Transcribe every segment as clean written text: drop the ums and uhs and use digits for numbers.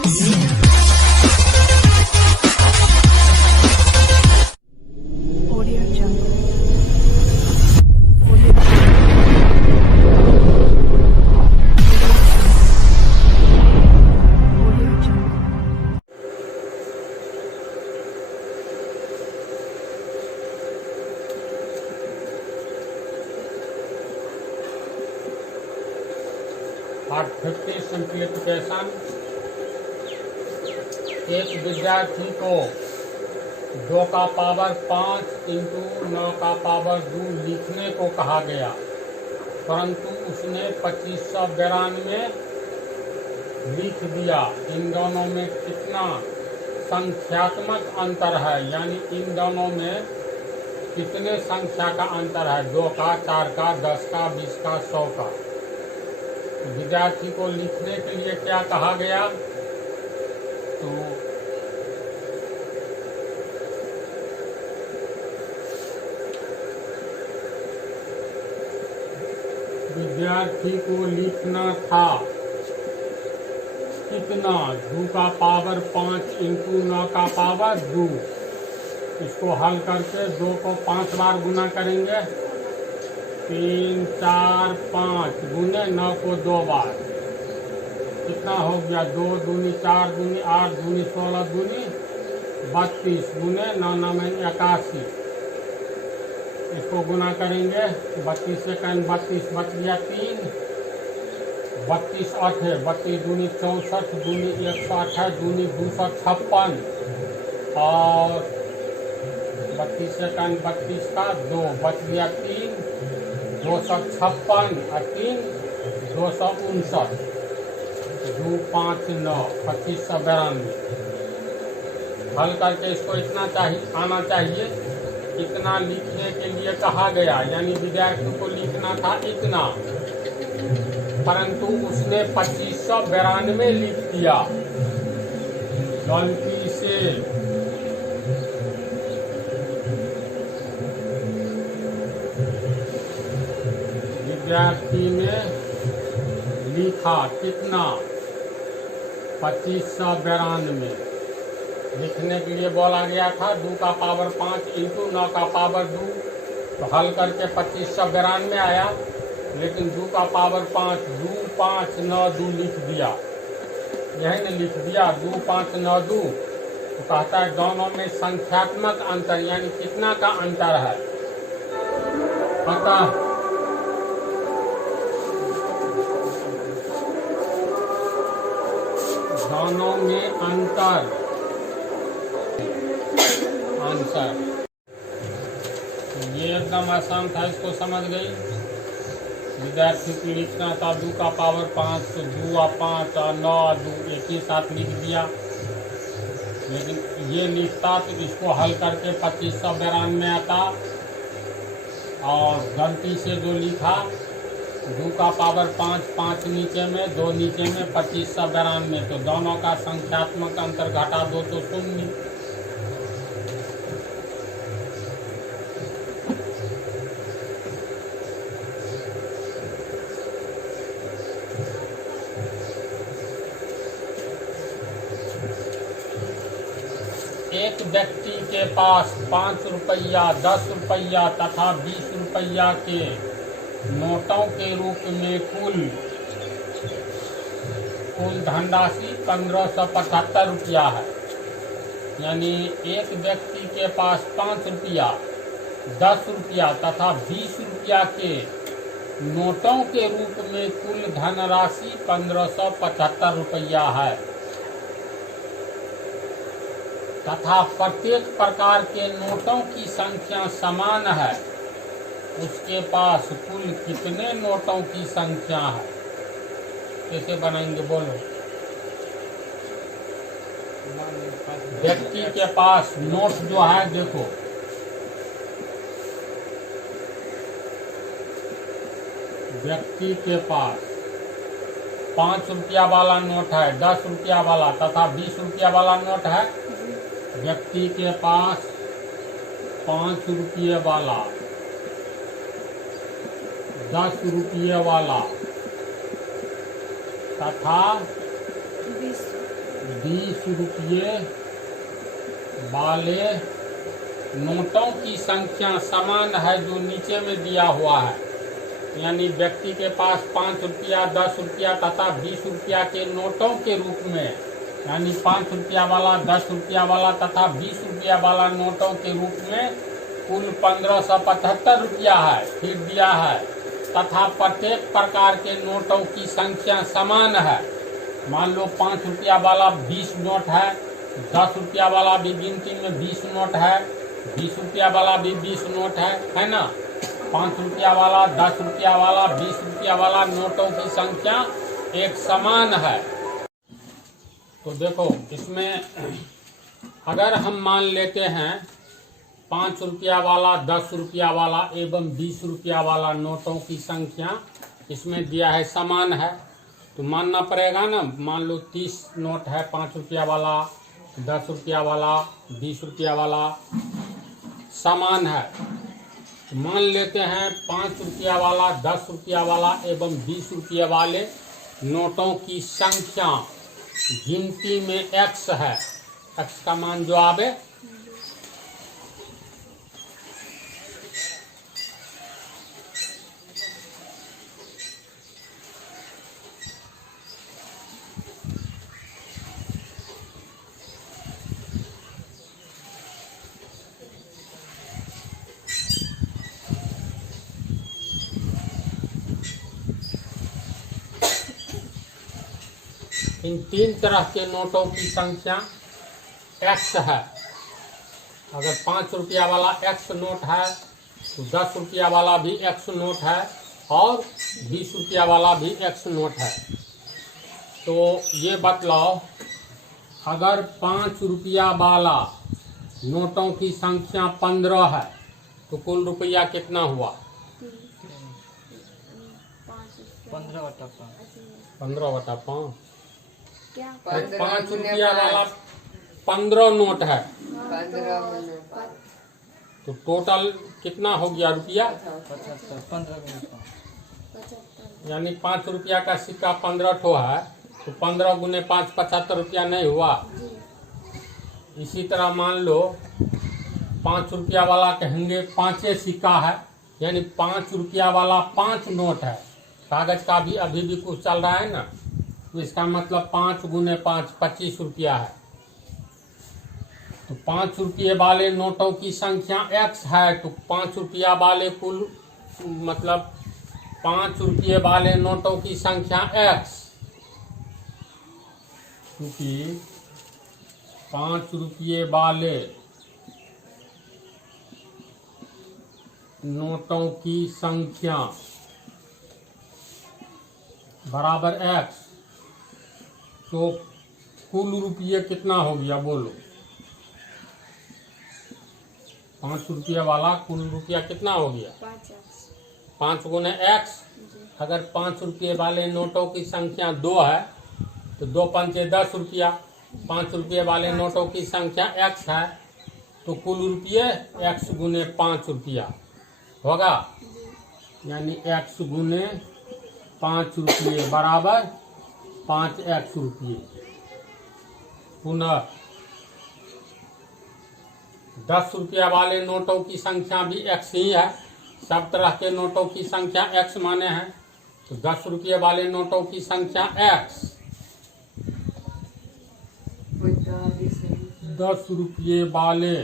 Audio Jungle. Audio Jungle. Part 50 simplification. एक विद्यार्थी को 2 का पावर 5 इंटू 9 का पावर 2 लिखने को कहा गया, परंतु उसने 2592 लिख दिया। इन दोनों में कितना संख्यात्मक अंतर है, यानी इन दोनों में कितने संख्या का अंतर है? 2 का, 4 का, 10 का, 20 का, 100 का। विद्यार्थी को लिखने के लिए क्या कहा गया? तो विद्यार्थी को लिखना था कितना? 2 का पावर 5 इंटू 9 का पावर 2। इसको हल करके 2 को 5 बार गुना करेंगे। 3, 4, 5 गुने 9 को 2 बार, कितना हो गया? 2 दूनी 4 दूनी 8 दूनी 16 दूनी 32 गुने 9 9 में 81। इसको गुना करेंगे 32 से 32 बच गया 3, 32 8 है, 32 दूनी 64 दूनी 128 दूनी 256 और 32 से 32 का 2 बच गया 3, 256 और 3 259, 2 5 9 2592। हल करके इसको इतना आना चाहिए। इतना लिखने के लिए कहा गया, यानी विद्यार्थी को लिखना था इतना, परंतु उसने 2592 लिख दिया गलती से। विद्यार्थी ने लिखा कितना? 2592। लिखने के लिए बोला गया था 2 का पावर 5 इंटू 9 का पावर 2, तो हल करके 2592 आया, लेकिन 2 का पावर 5 2 5 9 2 लिख दिया। यही ने लिख दिया 2 5 9 2। तो कहता है दोनों में संख्यात्मक अंतर, यानी कितना का अंतर है? पता दोनों में अंतर आंसर। ये एकदम आसान था, इसको समझ गई। विद्यार्थी को लिखना था 2 का पावर 5, तो 2 और 5 और 9 और 2 एक ही साथ लिख दिया, लेकिन ये लिखता तो इसको हल करके 2592 आता, और गलती से जो लिखा 2 का पावर 5 5 नीचे में 2 नीचे में 2592, तो दोनों का संख्यात्मक अंतर घटा दो तो 0। एक व्यक्ति के पास 5 रुपया, 10 रुपया तथा 20 रुपया के नोटों के रूप में कुल धनराशि 1575 रुपया है। यानी एक व्यक्ति के पास 5 रुपया, 10 रुपया तथा 20 रुपया के नोटों के रूप में कुल धनराशि 1575 रुपया है, तथा प्रत्येक प्रकार के नोटों की संख्या समान है। उसके पास कुल कितने नोटों की संख्या है? कैसे बनाएंगे बोलो? व्यक्ति के पास नोट जो है, देखो व्यक्ति के पास 5 रुपया वाला नोट है, 10 रुपया वाला तथा 20 रुपया वाला नोट है। व्यक्ति के पास 5 रुपये वाला, 10 रुपये वाला तथा 20 रुपये वाले नोटों की संख्या समान है जो नीचे में दिया हुआ है। यानी व्यक्ति के पास 5 रुपया, 10 रुपया तथा 20 रुपया के नोटों के रूप में, यानी 5 रुपया वाला, 10 रुपया वाला तथा 20 रुपया वाला नोटों के रूप में कुल 1575 रुपया है। फिर दिया है तथा प्रत्येक प्रकार के नोटों की संख्या समान है। मान लो 5 रुपया वाला 20 नोट है, 10 रुपया वाला भी गिनती में 20 नोट है, 20 रुपया वाला भी 20 नोट है ना। 5 रुपया वाला, 10 रुपया वाला, 20 रुपया वाला नोटों की संख्या एक समान है। तो देखो इसमें अगर हम मान लेते हैं 5 रुपया वाला, 10 रुपया वाला एवं 20 रुपया वाला नोटों की संख्या इसमें दिया है समान है, तो मानना पड़ेगा ना। मान लो 30 नोट है, 5 रुपया वाला, 10 रुपया वाला, 20 रुपया वाला समान है। तो मान लेते हैं 5 रुपया वाला, 10 रुपया वाला एवं 20 रुपये वाले नोटों की संख्या गिनती में x है। x का मान जो आवे इन 3 तरह के नोटों की संख्या x है। अगर 5 रुपया वाला x नोट है तो 10 रुपया वाला भी x नोट है और 20 रुपया वाला भी x नोट है। तो ये बतलाओ, अगर 5 रुपया वाला नोटों की संख्या 15 है तो कुल रुपया कितना हुआ? 15/5। 5 रुपया वाला 15 नोट है तो टोटल कितना हो गया रुपया? 75। यानी 5 रुपया का सिक्का 15 ठो है तो 15 गुने 5 75 रुपया नहीं हुआ। इसी तरह मान लो 5 रुपया वाला कहेंगे 5 सिक्का है, यानी 5 रुपया वाला 5 नोट है। कागज का भी अभी भी कुछ चल रहा है ना, तो इसका मतलब 5 गुने 5 25 रुपया है। तो 5 रुपये वाले नोटों की संख्या x है, तो 5 रुपया वाले कुल मतलब 5 रुपये वाले नोटों की संख्या x, क्योंकि 5 रुपये वाले नोटों की संख्या बराबर x, तो कुल रुपये कितना हो गया बोलो? 5 रुपया वाला कुल रुपया कितना हो गया? 5 गुने x। अगर 5 रुपये वाले नोटों की संख्या 2 है तो 2 पंचे 10 रुपया। 5 रुपये वाले नोटों की संख्या x है तो कुल रुपये x गुने 5 रुपया होगा, यानी x गुने 5 रुपये बराबर 5x रुपये। पुनः 10 रुपया वाले नोटों की संख्या भी x ही है। सब तरह के नोटों की संख्या x माने हैं, तो 10 रुपये वाले नोटों की संख्या x। 10 रुपये वाले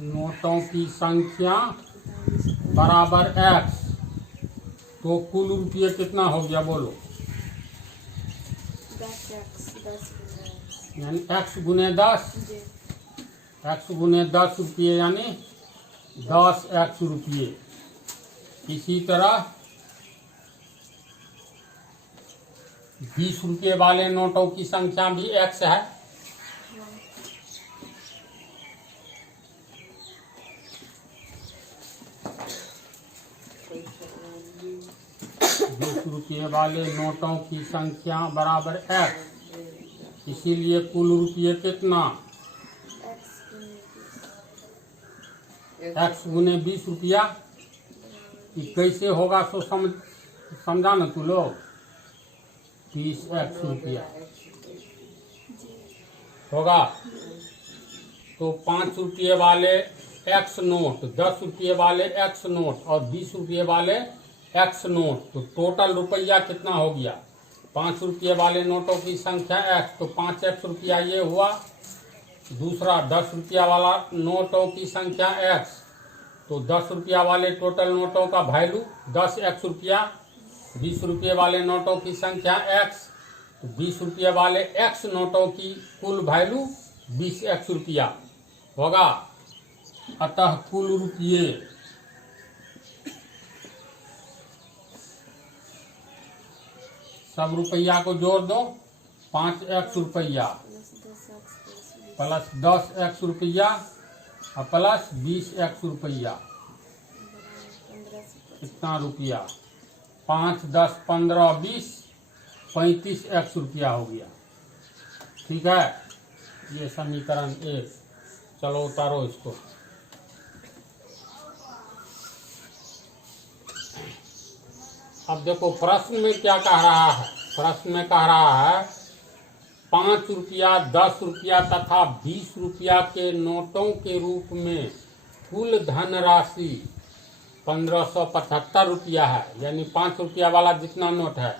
नोटों की संख्या बराबर x, तो कुल रुपये कितना हो गया बोलो? 10x यानी x गुने 10, x गुने 10 रुपये यानी 10x रुपये। इसी तरह 20 रुपये वाले नोटों की संख्या भी x है। 20 रुपये वाले नोटों की संख्या बराबर x, इसीलिए कुल रुपये कितना? x गुने 20 रुपया। ये कैसे होगा सो समझा ना तू लोग। 30x रुपया होगा। तो 5 रुपये वाले x नोट, 10 रुपये वाले x नोट और 20 रुपये वाले x नोट, तो टोटल रुपया कितना हो गया? 5 रुपये वाले नोटों की संख्या x, तो 5x रुपया ये हुआ। दूसरा 10 रुपया वाला नोटों की संख्या x, तो 10 रुपया वाले टोटल नोटों का वैल्यू 10x रुपया। 20 रुपये वाले नोटों की संख्या x, तो 20 रुपये वाले x नोटों की कुल वैल्यू 20x रुपया होगा। अतः कुल रुपये सब रुपया को जोड़ दो, 5x रुपया plus 10x plus 10x plus 20 रुपया और प्लस 20x रुपया, 15 से कितना रुपया? 5, 10, 15, 20, 35x रुपया हो गया। ठीक है, ये समीकरण 1। चलो उतारो इसको। अब देखो प्रश्न में क्या कह रहा है। प्रश्न में कह रहा है 5 रुपया, 10 रुपया तथा 20 रुपया के नोटों के रूप में कुल धनराशि 1575 रुपया है। यानी 5 रुपया वाला जितना नोट है,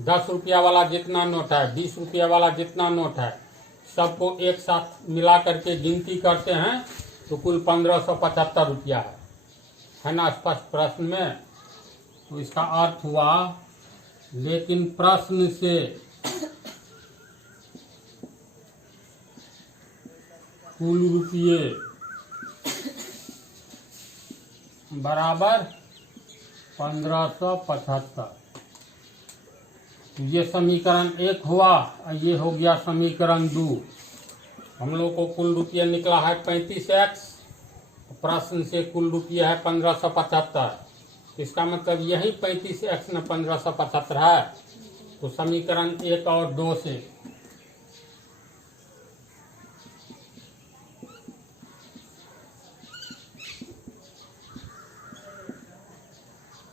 10 रुपया वाला जितना नोट है, 20 रुपया वाला जितना नोट है, सबको एक साथ मिला करके गिनती करते हैं तो कुल 1575 रुपया है ना स्पष्ट प्रश्न में। तो इसका अर्थ हुआ, लेकिन प्रश्न से कुल रुपये बराबर 1575। ये समीकरण 1 हुआ और ये हो गया समीकरण 2। हम लोग को कुल रुपये निकला है 35x, प्रश्न से कुल रुपये है 1575। इसका मतलब यही 35x न 1575 है। तो समीकरण 1 और 2 से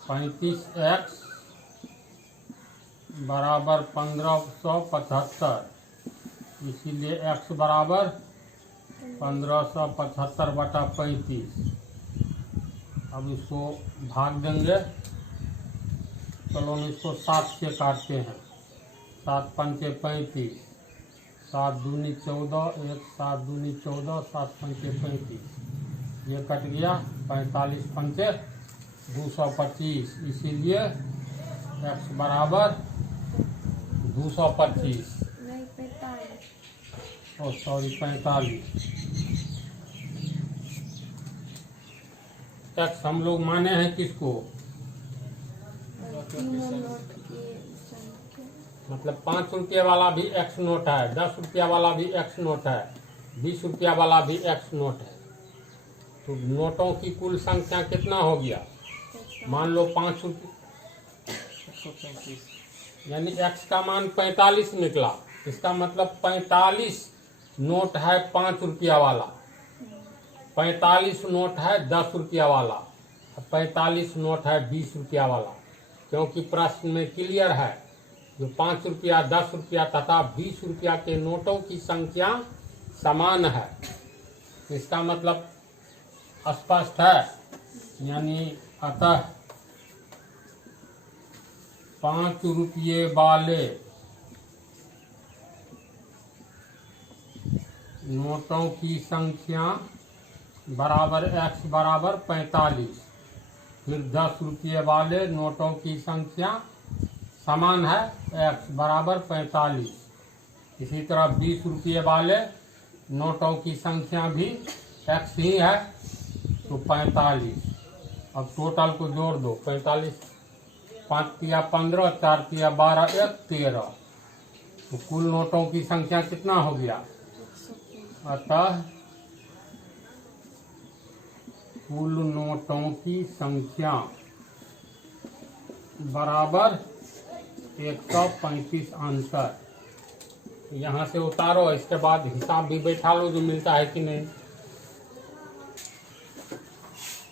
35x बराबर 1575, इसीलिए x बराबर 1575/35। अब इसको भाग देंगे। चलो हम इसको 7 से काटते हैं। 7 पंचे 35, 7 दूनी 14, 1 7 दूनी 14, 7 पंचे 35, ये कट गया। 45 पंचे 225, इसीलिए x बराबर 225। नहीं 45 ओ सॉरी 45। x हम लोग माने हैं किसको? तीनों नोट की संख्या मतलब 5 रुपये वाला भी x नोट है, 10 रुपया वाला भी x नोट है, 20 रुपया वाला भी x नोट है। तो नोटों की कुल संख्या कितना हो गया? मान लो 5 रुपये, यानी x का मान 45 निकला। इसका मतलब 45 नोट है 5 रुपया वाला, 45 नोट है 10 रुपया वाला, 45 नोट है 20 रुपया वाला। क्योंकि प्रश्न में क्लियर है, जो 5 रुपया, 10 रुपया तथा 20 रुपया के नोटों की संख्या समान है। इसका मतलब स्पष्ट है। यानी अतः 5 रुपये वाले नोटों की संख्या बराबर x बराबर 45। फिर 10 रुपये वाले नोटों की संख्या समान है, x बराबर 45। इसी तरह 20 रुपये वाले नोटों की संख्या भी x ही है, तो 45। अब टोटल को जोड़ दो। 45, 5 तिया 15, 4 तिया 12, 1 13। तो कुल नोटों की संख्या कितना हो गया? अतः कुल नोटों की संख्या बराबर 135 आंसर। यहाँ से उतारो, इसके बाद हिसाब भी बैठा लो जो मिलता है कि नहीं।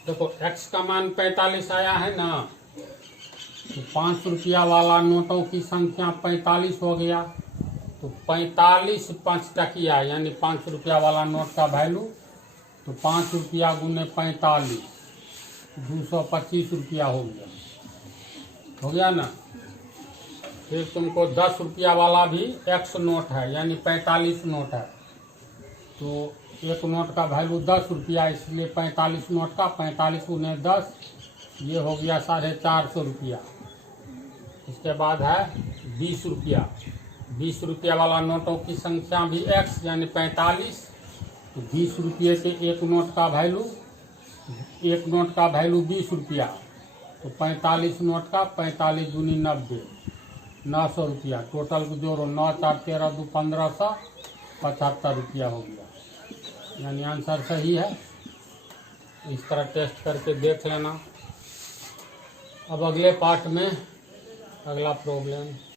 देखो x का मान 45 आया है ना, तो 5 रुपया वाला नोटों की संख्या 45 हो गया। तो 45 5 यानी 5 रुपया वाला नोट का वैल्यू, तो 5 रुपया गुने 45 225 रुपया हो गया ना। फिर तुमको 10 रुपया वाला भी एक्स नोट है यानी 45 नोट है। तो एक नोट का वैल्यू 10 रुपया, इसलिए 45 नोट का 45 गुने 10, ये हो गया 450 रुपया। इसके बाद है 20 रुपया। 20 रुपया वाला नोटों की संख्या भी एक्स यानी 45। तो 20 रुपये के एक नोट का वैल्यू 20 रुपया। तो 45 नोट का 45 दूनी 90, 900 रुपया। टोटल को जोड़ो, 9 4 13 2 1575 रुपया हो गया। यानी आंसर सही है। इस तरह टेस्ट करके देख लेना। अब अगले पार्ट में अगला प्रॉब्लम